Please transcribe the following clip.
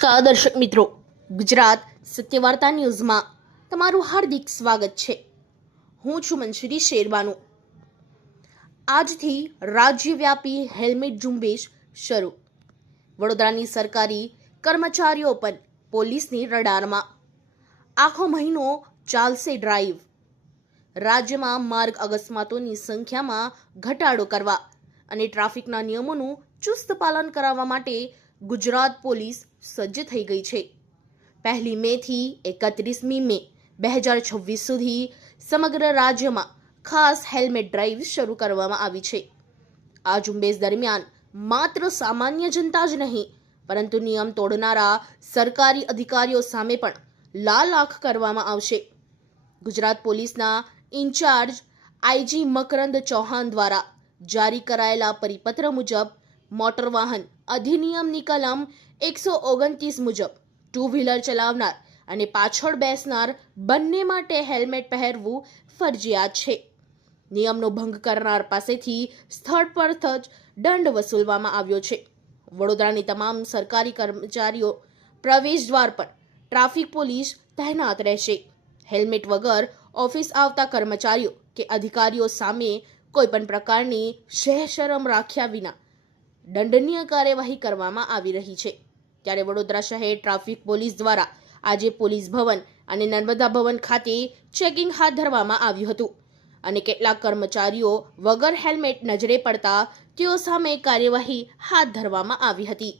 દર્શક મિત્રો, ગુજરાત સત્યવાર્તા ન્યૂઝમાં તમારું હાર્દિક સ્વાગત છે. હું છું મંશરી શેરબાનુ. આજથી રાજ્યવ્યાપી હેલ્મેટ ઝુંબેશ શરૂ. વડોદરાની સરકારી કર્મચારીઓ પર પોલીસની રડારમાં. આખો મહિનો ચાલશે ડ્રાઈવ. રાજ્યમાં માર્ગ અકસ્માતોની સંખ્યામાં ઘટાડો કરવા અને ટ્રાફિકના નિયમોનું ચુસ્ત પાલન કરાવવા માટે ગુજરાત પોલીસ સજ્જ થઈ ગઈ છે. 1 મે થી 31 મે 2026 સુધી સમગ્ર રાજ્યમાં ખાસ હેલ્મેટ ડ્રાઈવ શરૂ કરવામાં આવી છે. આ ઝુંબેશ દરમિયાન માત્ર સામાન્ય જનતા જ નહીં, પરંતુ નિયમ તોડનારા સરકારી અધિકારીઓ સામે પણ લાલ આંખ કરવામાં આવશે. ગુજરાત પોલીસના ઇન્ચાર્જ આઈજી મકરંદ ચૌહાણ દ્વારા જારી કરાયેલા પરિપત્ર મુજબ મોટર વાહન અધિનિયમની કલમ 129 મુજબ ટુ વ્હીલર ચલાવનાર અને પાછળ બેસનાર બંને માટે હેલ્મેટ પહેરવું ફરજિયાત છે. નિયમનો ભંગ કરનાર પાસેથી સ્થળ પર જ દંડ વસૂલવામાં આવ્યો છે. વડોદરાની તમામ સરકારી કર્મચારીઓ પ્રવેશ દ્વાર પર ટ્રાફિક પોલીસ તહેનાત રહેશે. હેલ્મેટ વગર ઓફિસ આવતા કર્મચારીઓ કે અધિકારીઓ સામે કોઈપણ પ્રકારની શરમ રાખ્યા વિના દંડનીય કાર્યવાહી કરવામાં આવી રહી છે. ત્યારે વડોદરા શહેર ટ્રાફિક પોલીસ દ્વારા આજે પોલીસ ભવન અને નર્મદા ભવન ખાતે ચેકિંગ હાથ ધરવામાં આવ્યું હતું અને કેટલાક કર્મચારીઓ વગર હેલ્મેટ નજરે પડતા તેઓ સામે કાર્યવાહી હાથ ધરવામાં આવી હતી.